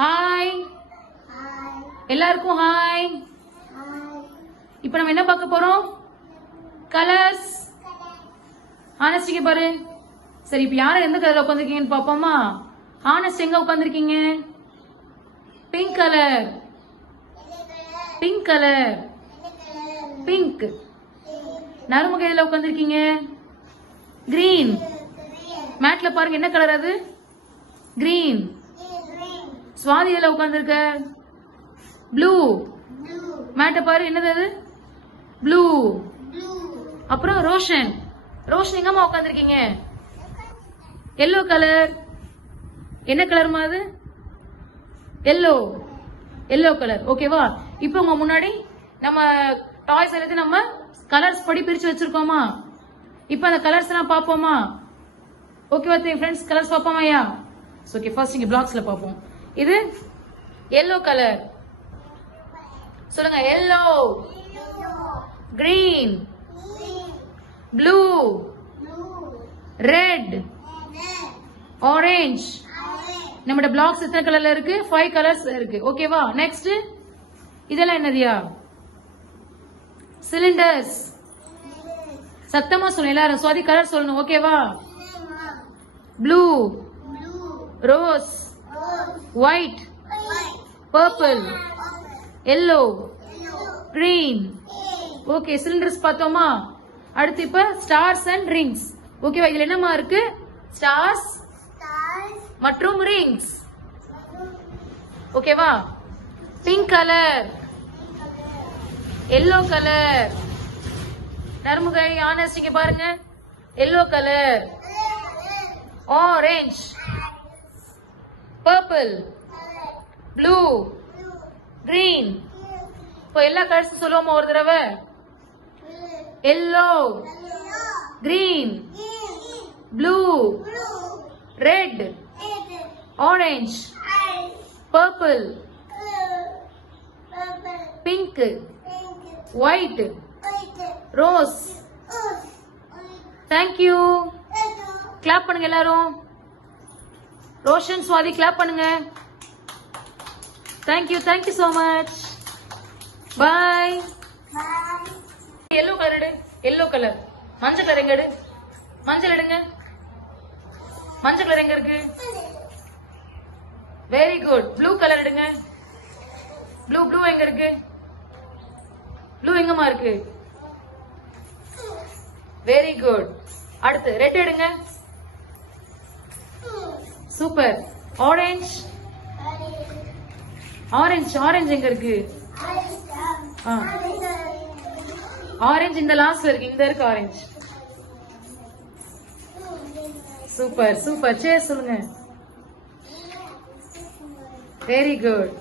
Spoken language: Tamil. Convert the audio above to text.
ஹாய் எல்லாருக்கும் ஹாய். இப்ப நம்ம என்ன பார்க்க போறோம்? கலர்ஸ். ஹானஸ்டிக்கு பாரு. சரி, இப்ப யாரும் எந்த கலர்ல உட்காந்துருக்கீங்கன்னு பாப்போமா? ஹானஸ்ட் எங்க உட்காந்துருக்கீங்க? Pink colour. Pink colour. Pink. நறுமுக எதுல உட்காந்துருக்கீங்க? கிரீன். மேட்ல பாருங்க, என்ன கலர் அது? கிரீன். சுவாதி எதுல உட்காந்துருக்க? ப்ளூ. மேட்ட பாரு, என்னது அது? ப்ளூ. அப்புறம் ரோஷன். ரோஷன் எங்கம்மா உட்காந்துருக்கீங்க? Yellow colour. என்ன கலர்மா அது? எல்லோ. Yellow colour. ஓகேவா? இப்போ உங்க முன்னாடி நம்ம டாய்ஸ் எல்லாத்தையும் நம்ம கலர்ஸ் படி பிரிச்சு வச்சிருக்கோமா? இப்போ அந்த கலர்ஸ் எல்லாம் பாப்போமா? ஓகேவா ஃப்ரெண்ட்ஸ்? கலர்ஸ் பாப்போமாயா? ஓகே, ஃபர்ஸ்ட் இங்க பிளாக்ஸ்ல பாப்போம். இது எல்லோ கலர். சொல்லுங்க. Yellow, green, blue, red, orange. நம்மளோட பிளாக்ஸ் எத்தனை கலர்ல இருக்கு? 5 கலர்ஸ் இருக்கு. ஓகேவா? நெக்ஸ்ட் இதெல்லாம் என்னதியா? சிலிண்டர்ஸ். சத்தமா சொல்லணும் எல்லாரும். சுவாதி கலர் சொல்லணும். ஓகேவா? Blue, rose, white, purple, yellow, green. Okay, cylinders பார்த்தோமா? அடுத்து இப்ப ஸ்டார்ஸ் அண்ட் ரிங்ஸ். ஓகேவா? இதுல என்னமா இருக்கு? ஸ்டார்ஸ் மற்றும் ரிங்ஸ். ஓகேவா? Pink colour, yellow colour. Narmugai, ஆனஸ்டிங்க பாருங்க. Yellow colour, orange, purple, blue, green. இப்போ எல்லா கலர்ஸ் சொல்லுவோமா ஒரு தடவை? Yellow, green, blue, red, orange, purple, pink, white, rose. Thank you. Clap பண்ணுங்க எல்லாரும். ரோஷன், சுவாதி கிளாப் பண்ணுங்க. Thank you. Thank you so much. Bye. Yellow colour எடு. Yellow colour. மஞ்சள் கலர் எங்க எடு? மஞ்சள் எடுங்க. மஞ்சள் கலர் எங்க இருக்கு? Very good. ப்ளூ கலர் எடுங்க. ப்ளூ. ப்ளூ எங்க இருக்கு? ப்ளூ எங்கம்மா இருக்கு? Very good. அடுத்து ரெட் எடுங்க. சூப்பர். ஆரஞ்சு. ஆரஞ்சு. ஆரஞ்சு எங்க இருக்கு? ஆரஞ்சு இந்த லாஸ்ட்ல இருக்கு. இந்த இருக்கு ஆரஞ்சு. Super super. சரி சொல்லுங்க. Very good.